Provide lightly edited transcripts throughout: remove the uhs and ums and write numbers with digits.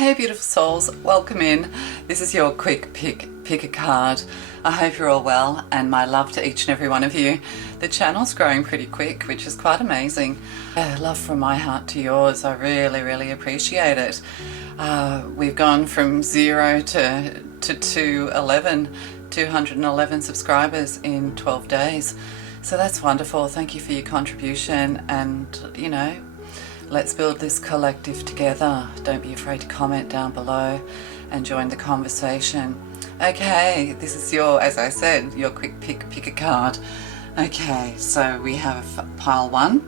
Hey beautiful souls, welcome in. This is your quick pick a card. I hope you're all well, and my love to each and every one of you. The channel's growing pretty quick, which is quite amazing. Love from my heart to yours. I really appreciate it. We've gone from 0 to 211 subscribers in 12 days. So that's wonderful. Thank you for your contribution, and you know, let's build this collective together. Don't be afraid to comment down below and join the conversation. Okay, this is your, as I said, your quick pick a card. Okay, so we have pile 1,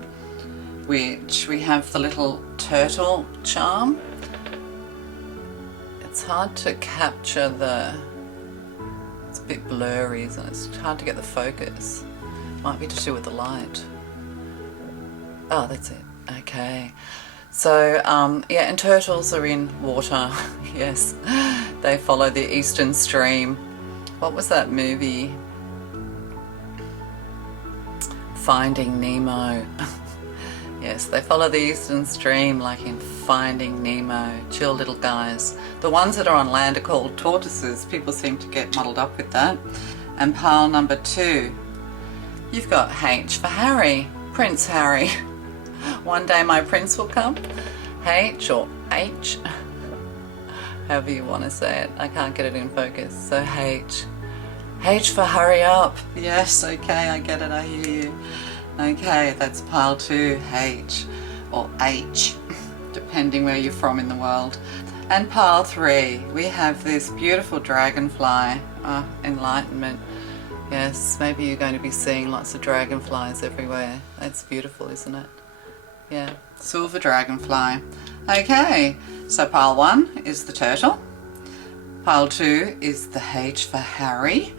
which we have the little turtle charm. It's hard to capture it's a bit blurry, isn't it? It's hard to get the focus. Might be to do with the light. Oh, that's it. Okay. So, yeah, and turtles are in water. Yes. They follow the eastern stream. What was that movie? Finding Nemo. Yes, they follow the eastern stream like in Finding Nemo. Chill little guys. The ones that are on land are called tortoises. People seem to get muddled up with that. And pile number 2. You've got H for Harry, Prince Harry. One day my prince will come. H or H, however you want to say it. I can't get it in focus. So H. H for hurry up. Yes, okay, I get it, I hear you. Okay, that's pile 2, H or H, depending where you're from in the world. And pile 3, we have this beautiful dragonfly. Enlightenment. Yes, maybe you're going to be seeing lots of dragonflies everywhere. That's beautiful, isn't it? Yeah, silver dragonfly. Okay, so pile 1 is the turtle. Pile 2 is the H for Harry.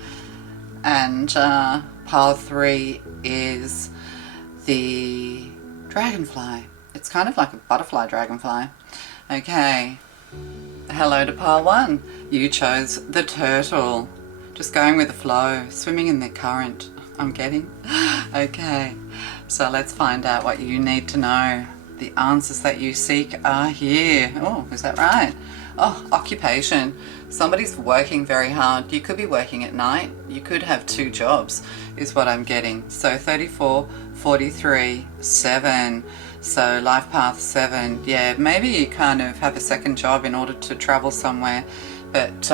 And pile 3 is the dragonfly. It's kind of like a butterfly dragonfly. Okay, hello to pile 1. You chose the turtle. Just going with the flow, swimming in the current, I'm getting. Okay, so let's find out what you need to know. The answers that you seek are here. Oh, is that right? Oh, occupation. Somebody's working very hard. You could be working at night. You could have 2 jobs, is what I'm getting. So 34, 43, 7. So life path 7. Yeah, maybe you kind of have a second job in order to travel somewhere. But,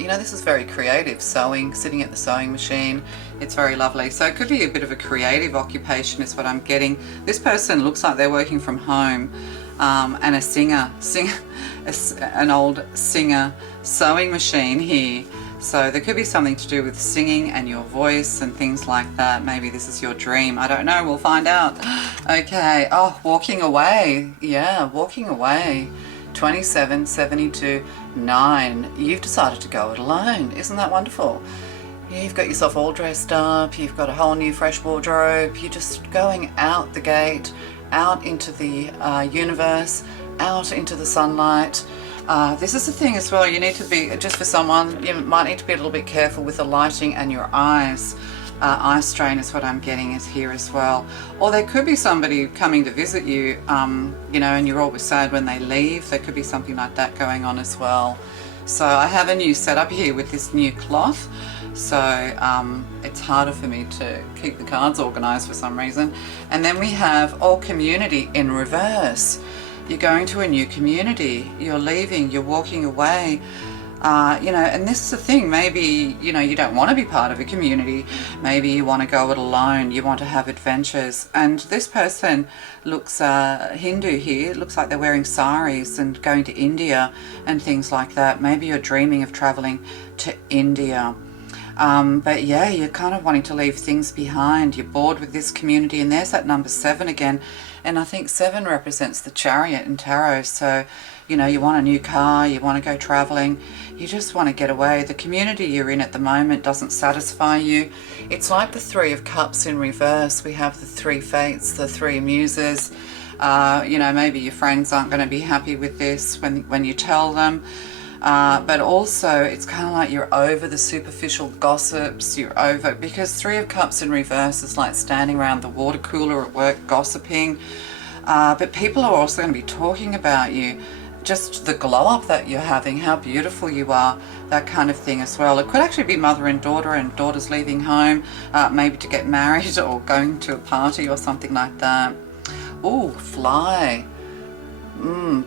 you know, this is very creative. Sewing, sitting at the sewing machine. It's very lovely. So it could be a bit of a creative occupation is what I'm getting. This person looks like they're working from home. And a singer, an old singer sewing machine here. So there could be something to do with singing and your voice and things like that. Maybe this is your dream. I don't know. We'll find out. Okay. Oh, walking away. Yeah, walking away. 27, 72, 9. You've decided to go it alone. Isn't that wonderful? You've got yourself all dressed up. You've got a whole new fresh wardrobe. You're just going out the gate, out into the universe, out into the sunlight. This is the thing as well. You need to be, just for someone, you might need to be a little bit careful with the lighting and your eyes. Eye strain is what I'm getting is here as well. Or there could be somebody coming to visit you, you know, and you're always sad when they leave. There could be something like that going on as well. So I have a new setup here with this new cloth. So it's harder for me to keep the cards organized for some reason. And then we have all community in reverse. You're going to a new community. You're leaving, you're walking away. You know, and this is the thing, maybe, you know, you don't want to be part of a community. Maybe you want to go it alone. You want to have adventures. And this person looks Hindu here. It looks like they're wearing saris and going to India and things like that. Maybe you're dreaming of traveling to India. But yeah, you're kind of wanting to leave things behind. You're bored with this community. And there's that number 7 again. And I think 7 represents the Chariot in tarot. So, you know, you want a new car, you want to go traveling, you just want to get away. The community you're in at the moment doesn't satisfy you. It's like the 3 of Cups in reverse. We have the 3 Fates, the 3 Muses. You know, maybe your friends aren't going to be happy with this when you tell them. But also it's kind of like you're over the superficial gossips, you're over, because 3 of Cups in reverse is like standing around the water cooler at work gossiping. But people are also going to be talking about you. just the glow up that you're having, how beautiful you are, that kind of thing as well. It could actually be mother and daughter's leaving home, maybe to get married or going to a party or something like that. Ooh, fly.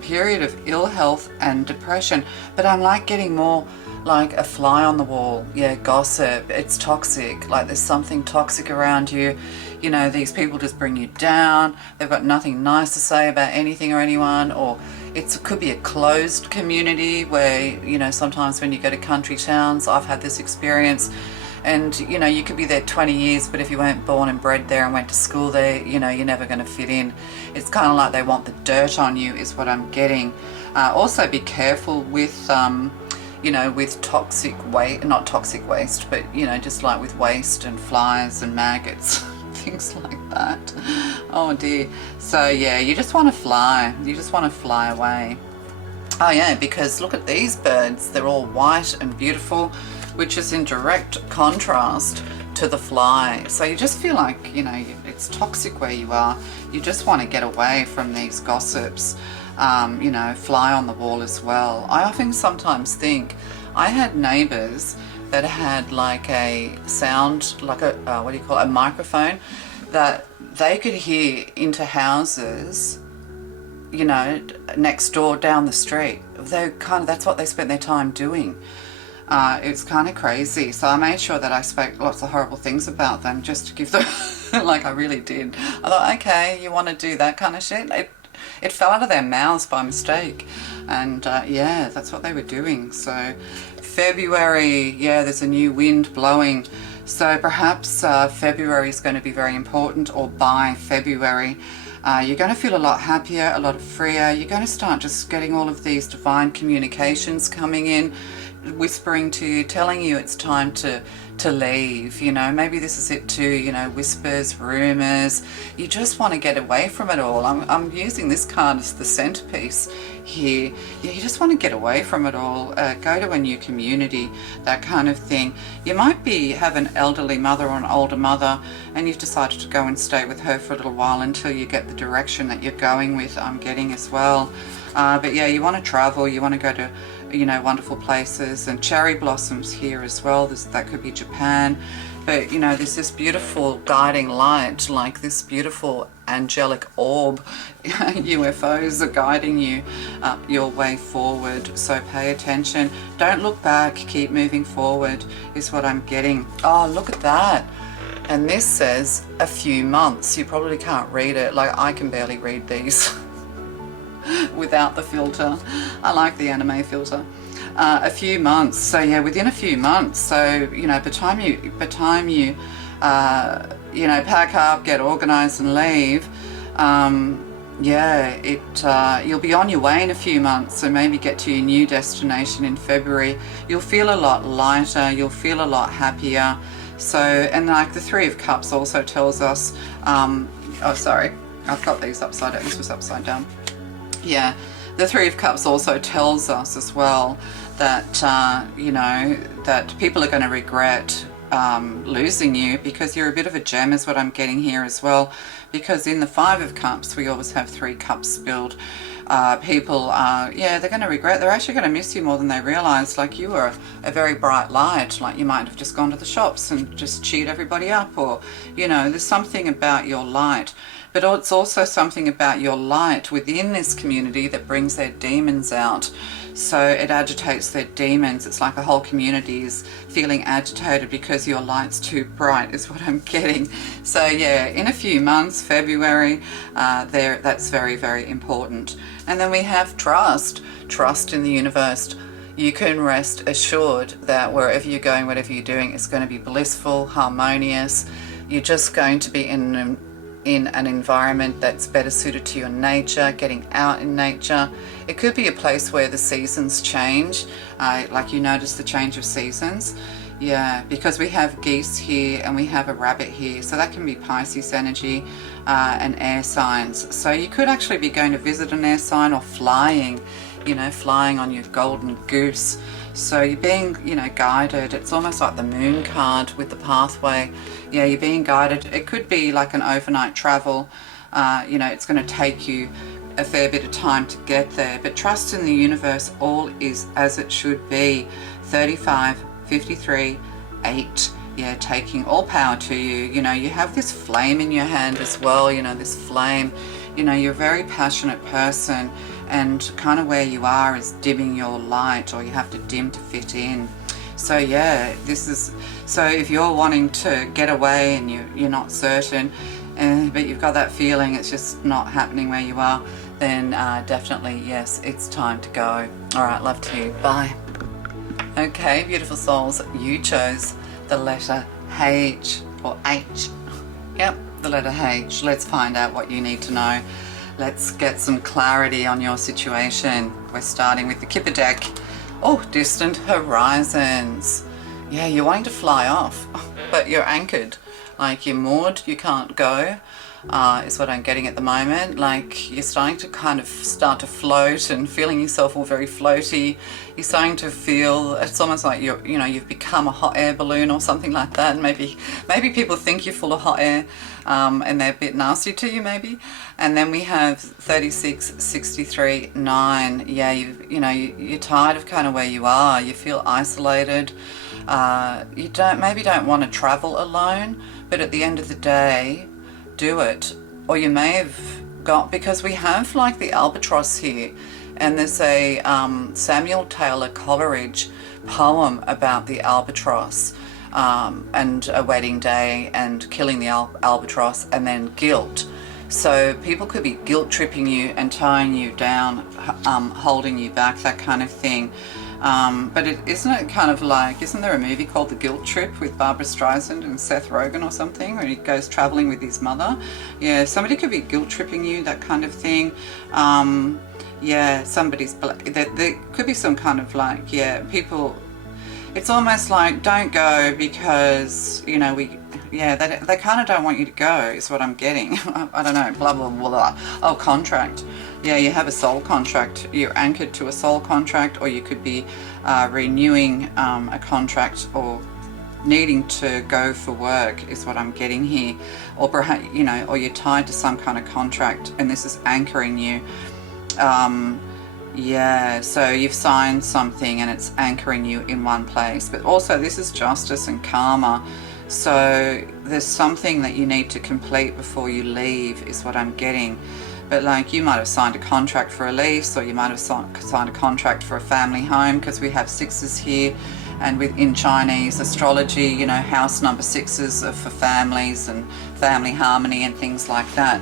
Period of ill health and depression. But I'm like getting more like a fly on the wall. Yeah, gossip. It's toxic. Like there's something toxic around you. You know, these people just bring you down. They've got nothing nice to say about anything or anyone. Or it could be a closed community where, you know, sometimes when you go to country towns, I've had this experience. And, you know, you could be there 20 years, but if you weren't born and bred there and went to school there, you know, you're never going to fit in. It's kind of like they want the dirt on you is what I'm getting. Also be careful with, you know, with toxic waste, not toxic waste, but, you know, just like with waste and flies and maggots, things like that. Oh dear. So yeah, you just want to fly. You just want to fly away. Oh yeah, because look at these birds. They're all white and beautiful, which is in direct contrast to the fly. So you just feel like, you know, it's toxic where you are. You just want to get away from these gossips. You know, fly on the wall as well. I often sometimes think, I had neighbors that had like a sound, like a, what do you call it, a microphone that they could hear into houses, you know, next door down the street. They kind of, that's what they spent their time doing. It's kind of crazy. So I made sure that I spoke lots of horrible things about them just to give them, like I really did. I thought, okay, you want to do that kind of shit? It fell out of their mouths by mistake. And yeah, that's what they were doing. So February, yeah, there's a new wind blowing. So perhaps February is going to be very important, or by February, you're going to feel a lot happier, a lot freer. You're going to start just getting all of these divine communications coming in, whispering to you, telling you it's time to leave. You know, maybe this is it too, you know, whispers, rumors. You just want to get away from it all. I'm using this card as the centerpiece here. Yeah, you just want to get away from it all, go to a new community, that kind of thing. You might have an elderly mother or an older mother, and you've decided to go and stay with her for a little while until you get the direction that you're going with, I'm getting as well. But yeah, you want to travel, you want to go to, you know, wonderful places, and cherry blossoms here as well. That could be Japan. But you know, there's this beautiful guiding light, like this beautiful angelic orb. UFOs are guiding you up your way forward. So pay attention. Don't look back. Keep moving forward is what I'm getting. Oh, look at that. And this says a few months. You probably can't read it. Like I can barely read these without the filter. I like the anime filter. A few months. So yeah, within a few months. So you know, by the time you you know, pack up, get organized, and leave. Yeah, you'll be on your way in a few months. So maybe get to your new destination in February. You'll feel a lot lighter. You'll feel a lot happier. So, and like the Three of Cups also tells us. Oh, sorry, I've got these upside down. This was upside down. Yeah, the Three of Cups also tells us as well that, you know, that people are going to regret losing you, because you're a bit of a gem is what I'm getting here as well. Because in the Five of Cups, we always have 3 cups spilled. People are, yeah, they're going to regret. They're actually going to miss you more than they realize. Like you were a very bright light. Like you might have just gone to the shops and just cheered everybody up, or, you know, there's something about your light. But it's also something about your light within this community that brings their demons out. So it agitates their demons. It's like the whole community is feeling agitated because your light's too bright is what I'm getting. So yeah, in a few months, February, that's very, very important. And then we have trust. Trust in the universe. You can rest assured that wherever you're going, whatever you're doing, it's going to be blissful, harmonious. You're just going to be in an environment that's better suited to your nature, getting out in nature. It could be a place where the seasons change, like you notice the change of seasons. Yeah, because we have geese here and we have a rabbit here, so that can be Pisces energy and air signs. So you could actually be going to visit an air sign, or flying, you know, flying on your golden goose. So you're being, you know, guided. It's almost like the moon card with the pathway. Yeah, you're being guided. It could be like an overnight travel. You know, it's going to take you a fair bit of time to get there, but trust in the universe, all is as it should be. 35, 53, 8. Yeah, taking all power to you. You know, you have this flame in your hand as well, you know, this flame. You know, you're a very passionate person, and kind of where you are is dimming your light, or you have to dim to fit in. So yeah, this is, so if you're wanting to get away and you're not certain, but you've got that feeling it's just not happening where you are, then definitely, yes, it's time to go. All right, love to you. Bye. Okay, beautiful souls, you chose the letter H, or H. Yep, the letter H. Let's find out what you need to know. Let's get some clarity on your situation. We're starting with the Kipper Deck. Oh, distant horizons. Yeah, you're wanting to fly off, but you're anchored. Like you're moored, you can't go, is what I'm getting at the moment. Like you're starting to kind of start to float and feeling yourself all very floaty. You're starting to feel, it's almost like you've become a hot air balloon or something like that. And maybe people think you're full of hot air, and they're a bit nasty to you maybe. And then we have 36, 63, 9. Yeah, you're tired of kind of where you are. You feel isolated. You maybe don't want to travel alone, but at the end of the day, do it. Or you may have got, because we have like the albatross here, and there's a Samuel Taylor Coleridge poem about the albatross, and a wedding day and killing the albatross, and then guilt. So people could be guilt tripping you and tying you down, holding you back, that kind of thing. But isn't it kind of like, isn't there a movie called The Guilt Trip with Barbara Streisand and Seth Rogen or something, where he goes traveling with his mother? Yeah, somebody could be guilt tripping you, that kind of thing. Yeah, there could be some kind of like, yeah, people, it's almost like, don't go because, you know, they kind of don't want you to go, is what I'm getting. I don't know, blah, blah, blah, blah. Oh, contract. Yeah, you have a soul contract. You're anchored to a soul contract, or you could be renewing a contract, or needing to go for work, is what I'm getting here. Or perhaps, you know, or you're tied to some kind of contract, and this is anchoring you. Yeah, so you've signed something and it's anchoring you in one place. But also this is justice and karma. So there's something that you need to complete before you leave, is what I'm getting. But like, you might have signed a contract for a lease, or you might have signed a contract for a family home, because we have 6s here. And in Chinese astrology, you know, house number 6s are for families and family harmony and things like that.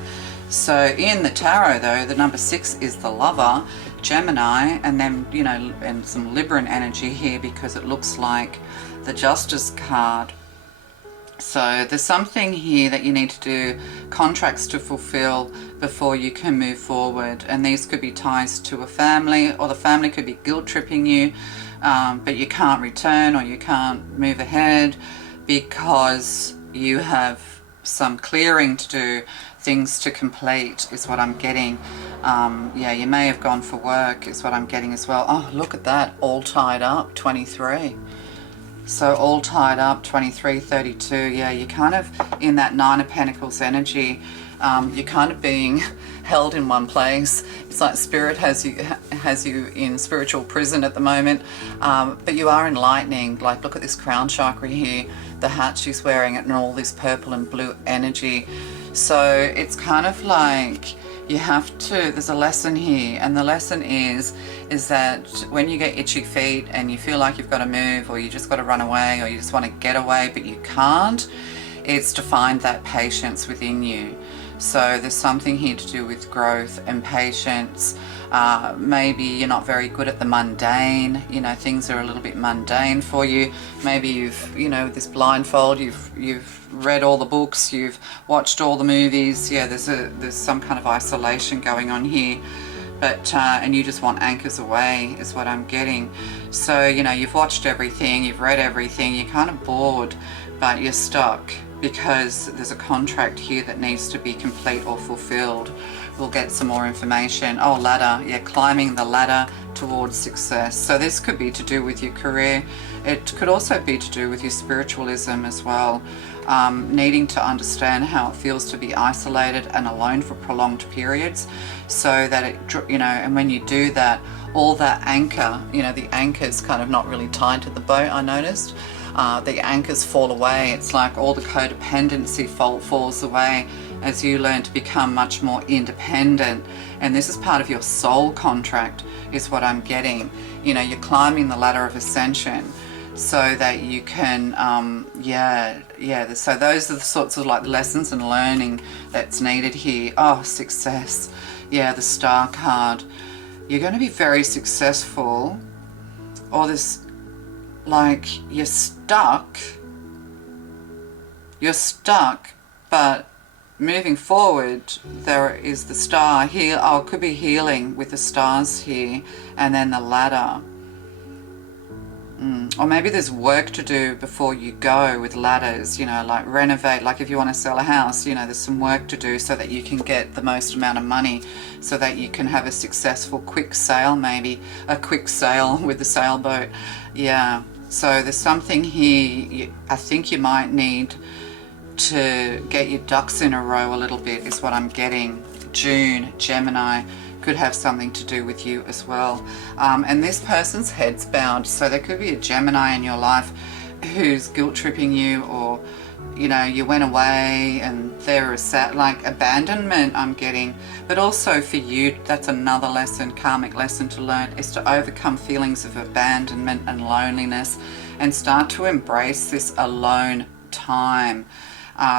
So in the tarot though, the number 6 is the lover, Gemini, and then, you know, and some Libran energy here, because it looks like the Justice card. So there's something here that you need to do, contracts to fulfill before you can move forward. And these could be ties to a family, or the family could be guilt tripping you, but you can't return, or you can't move ahead because you have some clearing to do, things to complete, is what I'm getting. Yeah, you may have gone for work, is what I'm getting as well. Oh, look at that, all tied up, 23. So all tied up, 23, 32. Yeah, you're kind of in that 9 of Pentacles energy. You're kind of being held in one place. It's like Spirit has you in spiritual prison at the moment. But you are enlightening. Like, look at this crown chakra here, the hat she's wearing, and all this purple and blue energy. So it's kind of like, you have to, there's a lesson here, and the lesson is that when you get itchy feet and you feel like you've got to move, or you just got to run away, or you just want to get away but you can't, it's to find that patience within you. So there's something here to do with growth and patience. Maybe you're not very good at the mundane, you know, things are a little bit mundane for you. Maybe you've, you know, this blindfold, you've read all the books, you've watched all the movies. Yeah, there's some kind of isolation going on here. But and you just want anchors away, is what I'm getting. So, you know, you've watched everything, you've read everything, you're kind of bored, but you're stuck because there's a contract here that needs to be complete or fulfilled. We'll get some more information. Oh, ladder. Yeah, climbing the ladder, towards success. So this could be to do with your career. It could also be to do with your spiritualism as well. Needing to understand how it feels to be isolated and alone for prolonged periods, so that it, you know, and when you do that, all that anchor, you know, the anchor's kind of not really tied to the boat, I noticed. The anchors fall away. It's like all the codependency falls away as you learn to become much more independent. And this is part of your soul contract, is what I'm getting. You know, you're climbing the ladder of ascension so that you can, so those are the sorts of like lessons and learning that's needed here. Oh, success. Yeah, the Star card. You're going to be very successful, or this, like, you're stuck, but moving forward, there is the star here. Oh, it could be healing with the stars here, and then the ladder. Or maybe there's work to do before you go with ladders, you know, like renovate, like if you want to sell a house, you know, there's some work to do so that you can get the most amount of money, so that you can have a successful quick sale, maybe a quick sale with the sailboat. Yeah, so there's something here. I think you might need to get your ducks in a row a little bit, is what I'm getting. June, Gemini, could have something to do with you as well. And this person's head's bound, so there could be a Gemini in your life who's guilt tripping you, or, you know, you went away and there is that, like, abandonment I'm getting. But also for you, that's another lesson, karmic lesson to learn, is to overcome feelings of abandonment and loneliness and start to embrace this alone time.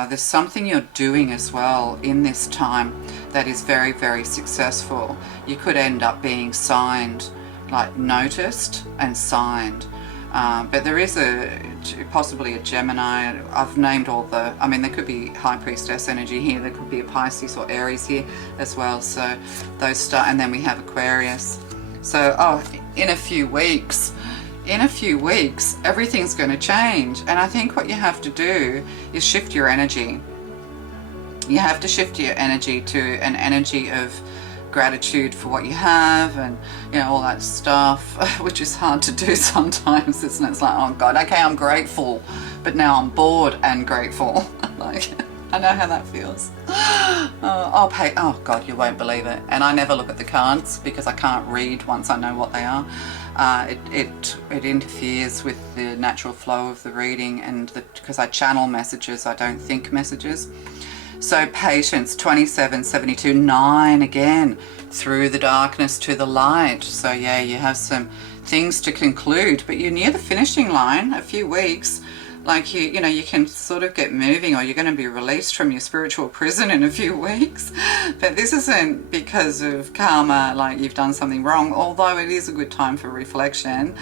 There's something you're doing as well in this time that is very, very successful. You could end up being signed, like noticed and signed. But there is possibly a Gemini. I've named all the, I mean, there could be High Priestess energy here. There could be a Pisces or Aries here as well. So those start, and then we have Aquarius. So, in a few weeks, everything's going to change. And I think what you have to do is shift your energy. You have to shift your energy to an energy of gratitude for what you have, and, you know, all that stuff, which is hard to do sometimes, isn't it? It's like, oh God, okay, I'm grateful, but now I'm bored and grateful. Like, I know how that feels. Oh God, you won't believe it. And I never look at the cards because I can't read once I know what they are. It interferes with the natural flow of the reading, and because I channel messages, I don't think messages. So patience, 2772, 9 again, through the darkness to the light. So yeah, you have some things to conclude, but you're near the finishing line. A few weeks, like you know, you can sort of get moving, or you're going to be released from your spiritual prison in a few weeks. But this isn't because of karma, like you've done something wrong, although it is a good time for reflection.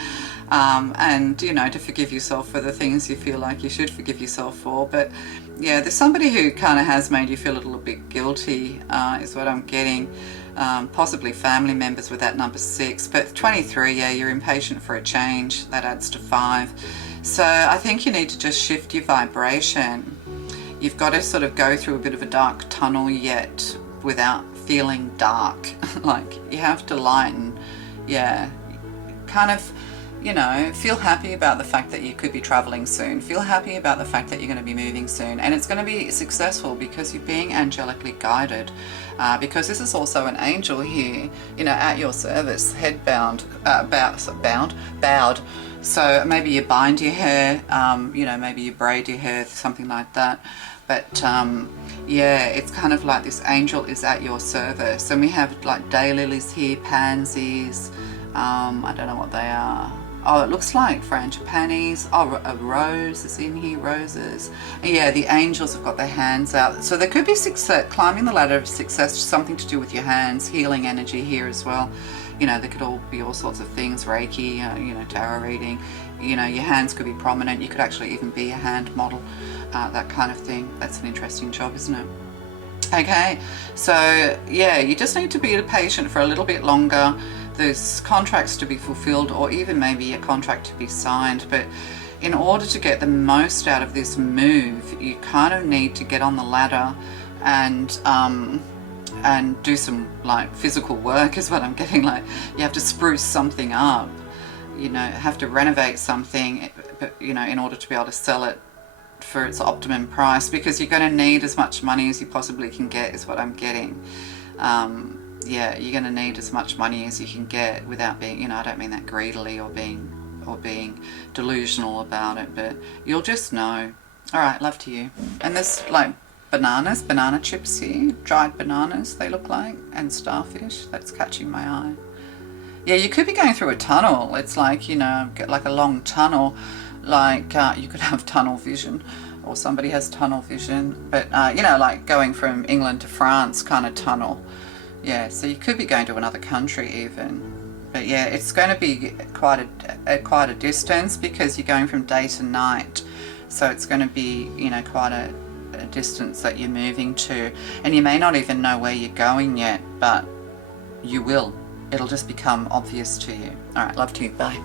And, you know, to forgive yourself for the things you feel like you should forgive yourself for. But yeah, there's somebody who kind of has made you feel a little bit guilty, is what I'm getting. Possibly family members with that number 6. But 23, yeah, you're impatient for a change. That adds to 5. So I think you need to just shift your vibration. You've got to sort of go through a bit of a dark tunnel yet without feeling dark. Like, you have to lighten. Yeah, kind of, you know, feel happy about the fact that you could be traveling soon. Feel happy about the fact that you're going to be moving soon. And it's going to be successful because you're being angelically guided. Because this is also an angel here, you know, at your service, head bowed. So maybe you bind your hair, you know, maybe you braid your hair, something like that. But yeah, it's kind of like this angel is at your service. And we have like daylilies here, pansies, I don't know what they are. Oh, it looks like frangipanis. Oh, a rose is in here, roses. Yeah, the angels have got their hands out. So there could be success, climbing the ladder of success, something to do with your hands, healing energy here as well. You know, there could all be all sorts of things, Reiki, you know, tarot reading. You know, your hands could be prominent. You could actually even be a hand model, that kind of thing. That's an interesting job, isn't it? Okay, so yeah, you just need to be patient for a little bit longer. There's contracts to be fulfilled, or even maybe a contract to be signed. But in order to get the most out of this move, you kind of need to get on the ladder and and do some like physical work is what I'm getting. Like you have to spruce something up, you know, have to renovate something, you know, in order to be able to sell it for its optimum price, because you're going to need as much money as you possibly can get is what I'm getting. Yeah, you're going to need as much money as you can get without being, you know, I don't mean that greedily or being delusional about it, but you'll just know. All right, love to you. And there's like bananas, banana chips here, dried bananas they look like, and starfish. That's catching my eye. Yeah, you could be going through a tunnel. It's like, you know, get like a long tunnel, like you could have tunnel vision, or somebody has tunnel vision, but you know, like going from England to France kind of tunnel. Yeah, so you could be going to another country even. But yeah, it's going to be quite a distance, because you're going from day to night. So it's going to be, you know, quite a distance that you're moving to. And you may not even know where you're going yet, but you will. It'll just become obvious to you. All right, love to you. Bye.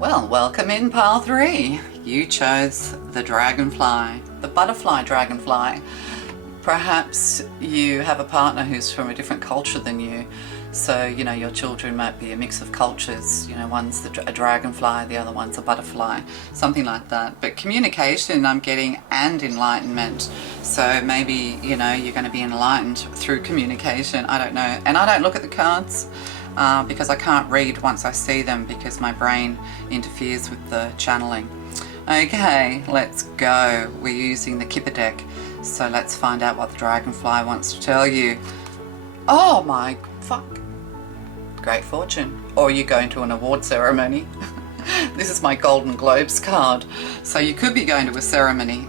Well, welcome in pile 3. You chose the dragonfly, the butterfly dragonfly. Perhaps you have a partner who's from a different culture than you. So, you know, your children might be a mix of cultures. You know, one's a dragonfly, the other one's a butterfly, something like that. But communication I'm getting, and enlightenment. So maybe, you know, you're going to be enlightened through communication. I don't know. And I don't look at the cards because I can't read once I see them, because my brain interferes with the channeling. Okay, let's go. We're using the Kipper Deck. So let's find out what the dragonfly wants to tell you. Oh my fuck. Great fortune. Or you're going to an award ceremony. This is my Golden Globes card. So you could be going to a ceremony,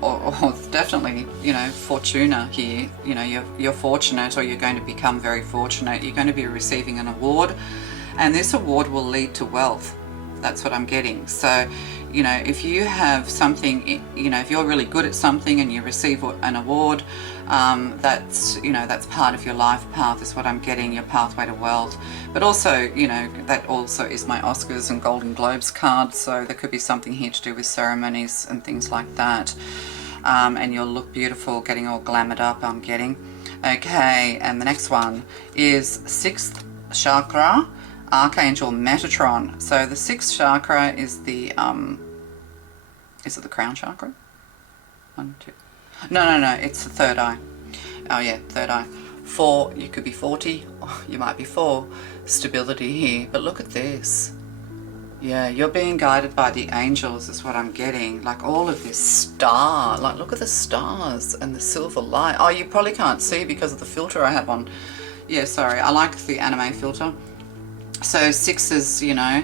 or definitely, you know, Fortuna here. You know, you're fortunate, or you're going to become very fortunate. You're going to be receiving an award, and this award will lead to wealth. That's what I'm getting. So, you know, if you have something, you know, if you're really good at something and you receive an award, that's, you know, that's part of your life path is what I'm getting, your pathway to wealth. But also, you know, that also is my Oscars and Golden Globes card. So there could be something here to do with ceremonies and things like that. And you'll look beautiful, getting all glamoured up, I'm getting. Okay, and the next one is 6th chakra, Archangel Metatron. So the 6th chakra is the is it the crown chakra? 1, 2. No, it's the third eye. Oh yeah, third eye. 4, you could be 40, you might be 4. Stability here. But look at this. Yeah, you're being guided by the angels is what I'm getting. Like all of this star, like look at the stars and the silver light. Oh, you probably can't see because of the filter I have on. Yeah, sorry, I like the anime filter. So 6 is, you know,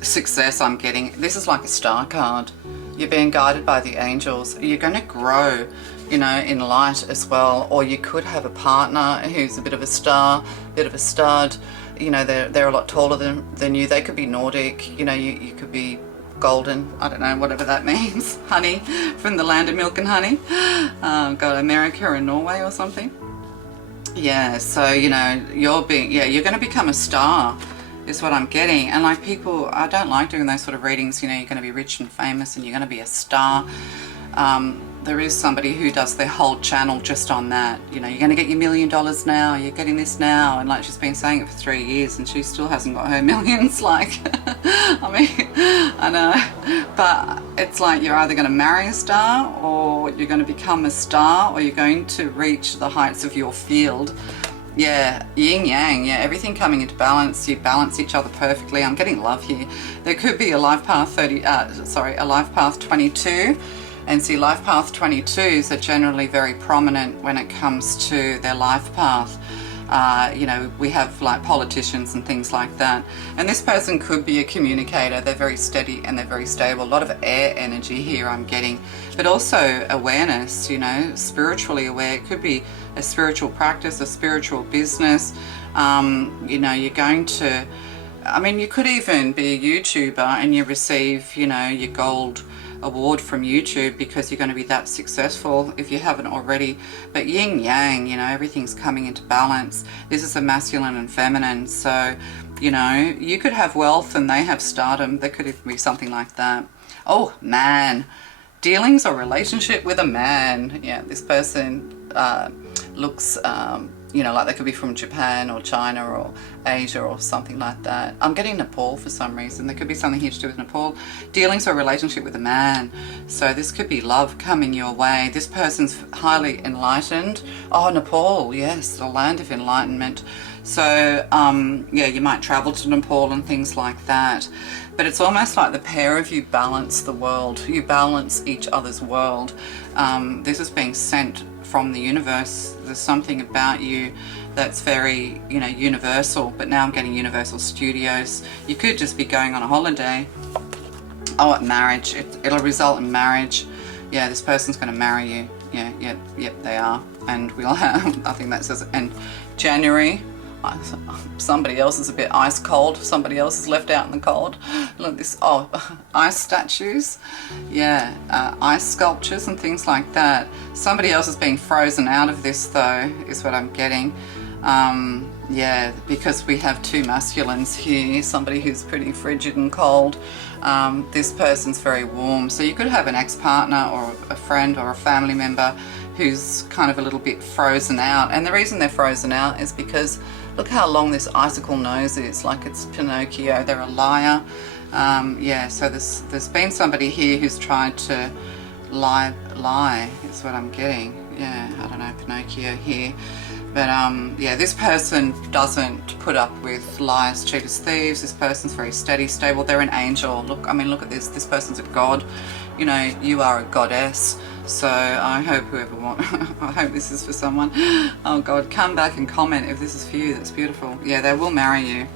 success I'm getting. This is like a star card. You're being guided by the angels. You're going to grow, you know, in light as well. Or you could have a partner who's a bit of a star, bit of a stud. You know, they're a lot taller than you. They could be Nordic. You know, you could be golden. I don't know, whatever that means. Honey, from the land of milk and honey. Got America and Norway or something. Yeah, so, you know, you're going to become a star is what I'm getting. And like people, I don't like doing those sort of readings, you know, you're going to be rich and famous and you're going to be a star. There is somebody who does their whole channel just on that. You know, you're going to get your $1 million now, you're getting this now. And like she's been saying it for 3 years and she still hasn't got her millions. Like, I mean, I know. But it's like you're either going to marry a star, or you're going to become a star, or you're going to reach the heights of your field. Yeah, yin yang, yeah, everything coming into balance. You balance each other perfectly. I'm getting love here. There could be a life path a life path 22. And see, life path 22s are generally very prominent when it comes to their life path. You know, we have like politicians and things like that. And this person could be a communicator. They're very steady and they're very stable. A lot of air energy here I'm getting. But also awareness, you know, spiritually aware. It could be a spiritual practice, a spiritual business. You know, you're going to, I mean, you could even be a YouTuber and you receive, you know, your gold award from YouTube because you're going to be that successful if you haven't already. But yin yang, you know, everything's coming into balance. This is a masculine and feminine. So, you know, you could have wealth and they have stardom. There could even be something like that. Oh, man. Dealings or relationship with a man. Yeah, this person looks, you know, like they could be from Japan or China or Asia or something like that. I'm getting Nepal for some reason. There could be something here to do with Nepal. Dealings or relationship with a man. So this could be love coming your way. This person's highly enlightened. Oh, Nepal, yes, the land of enlightenment. So, yeah, you might travel to Nepal and things like that. But it's almost like the pair of you balance the world. You balance each other's world. This is being sent from the universe. There's something about you that's very, you know, universal. But now I'm getting Universal Studios. You could just be going on a holiday. Oh, at marriage. It'll result in marriage. Yeah, this person's going to marry you. Yeah, yep, they are. And we'll have, I think that says, and January. Somebody else is a bit ice cold. Somebody else is left out in the cold. Look at this. Oh, ice statues. Yeah, ice sculptures and things like that. Somebody else is being frozen out of this though, is what I'm getting. Yeah, because we have two masculines here. Somebody who's pretty frigid and cold. This person's very warm. So you could have an ex-partner or a friend or a family member who's kind of a little bit frozen out. And the reason they're frozen out is because look how long this icicle nose is, like it's Pinocchio. They're a liar. Yeah, so there's been somebody here who's tried to lie is what I'm getting. Yeah, I don't know, Pinocchio here. But yeah, this person doesn't put up with liars, cheaters, thieves. This person's very steady, stable. They're an angel. Look, I mean, look at this. This person's a god. You know, you are a goddess. So I hope whoever wants, I hope this is for someone. Oh God, come back and comment if this is for you. That's beautiful. Yeah, they will marry you.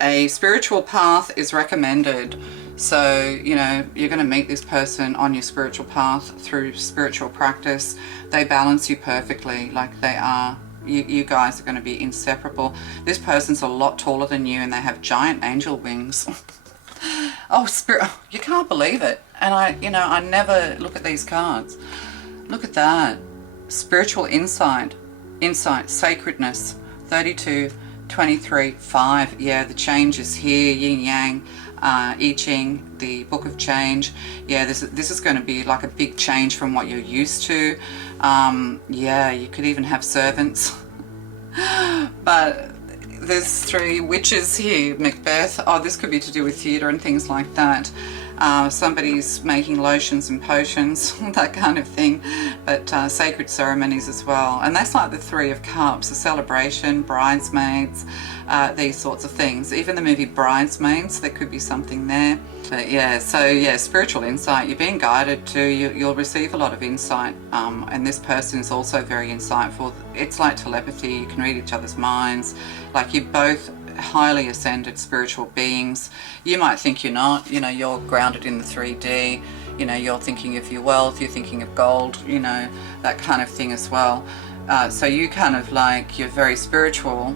A spiritual path is recommended. So, you know, you're going to meet this person on your spiritual path through spiritual practice. They balance you perfectly, like they are. You guys are going to be inseparable. This person's a lot taller than you and they have giant angel wings. Oh, spirit, you can't believe it. And I never look at these cards. Look at that. Spiritual insight, sacredness, 32, 23, 5. Yeah, the change is here, yin yang, I Ching, the book of change. Yeah, this is going to be like a big change from what you're used to. Yeah, you could even have servants. But there's 3 witches here, Macbeth. Oh, this could be to do with theatre and things like that. Somebody's making lotions and potions, that kind of thing. But sacred ceremonies as well. And that's like the 3 of Cups, a celebration, bridesmaids, these sorts of things. Even the movie Bridesmaids, there could be something there. But yeah, so yeah, spiritual insight. You're being guided to. You'll receive a lot of insight. And this person is also very insightful. It's like telepathy. You can read each other's minds. Like you're both highly ascended spiritual beings. You might think you're not. You know, you're grounded in the 3D. You know, you're thinking of your wealth. You're thinking of gold. You know, that kind of thing as well. So you kind of like, you're very spiritual.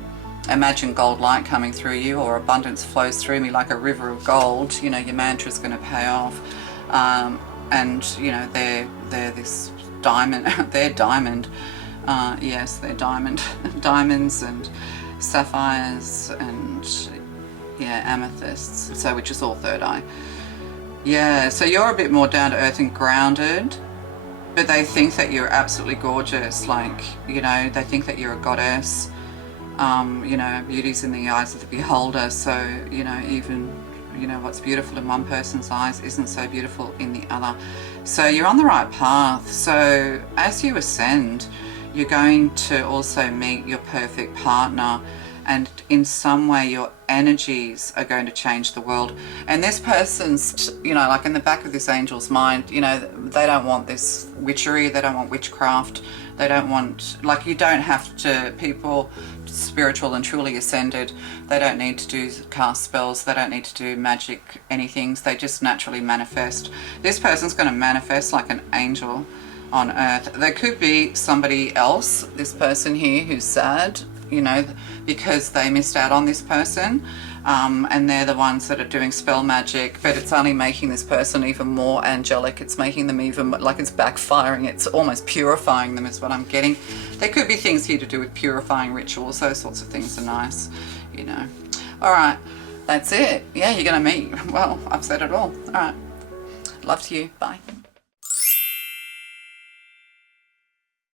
Imagine gold light coming through you, or abundance flows through me like a river of gold. You know, your mantra's going to pay off. And you know, they're this diamond. They're diamond. Yes, they're diamond. Diamonds and sapphires and yeah, amethysts. So which is all third eye. Yeah, so you're a bit more down to earth and grounded. But they think that you're absolutely gorgeous. Like, you know, they think that you're a goddess. You know, beauty's in the eyes of the beholder. So, you know, even, you know, what's beautiful in one person's eyes isn't so beautiful in the other. So you're on the right path. So as you ascend, you're going to also meet your perfect partner. And in some way your energies are going to change the world. And this person's, you know, like in the back of this angel's mind, you know, they don't want this witchery, they don't want witchcraft, they don't want, like, you don't have to, people spiritual and truly ascended, they don't need to do cast spells, they don't need to do magic anything, they just naturally manifest. This person's going to manifest like an angel on earth. There could be somebody else, this person here, who's sad, you know, because they missed out on this person, and they're the ones that are doing spell magic, but it's only making this person even more angelic. It's making them even, like, it's backfiring, it's almost purifying them is what I'm getting. There could be things here to do with purifying rituals. Those sorts of things are nice, you know. All right, that's it. Yeah, you're gonna meet, well, I've said it all. All right, love to you, bye.